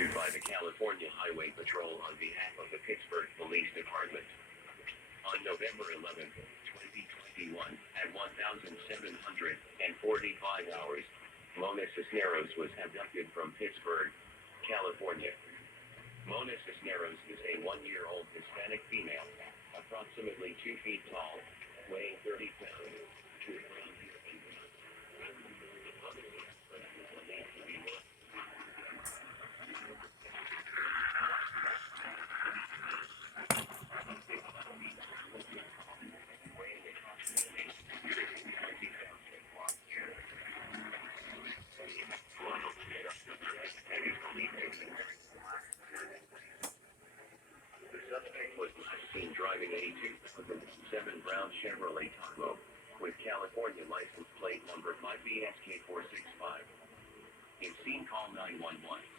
issued by the California Highway Patrol on behalf of the Pittsburgh Police Department. On November 11, 2021, at 1,745 hours, Mona Cisneros was abducted from Pittsburgh, California. Mona Cisneros is a 1-year-old Hispanic female, approximately 2 feet tall, weighing 30 pounds, with brown hair and brown. The suspect was last seen driving a 2007 brown Chevrolet Tahoe with California license plate number 5BSK465. If seen, call 911.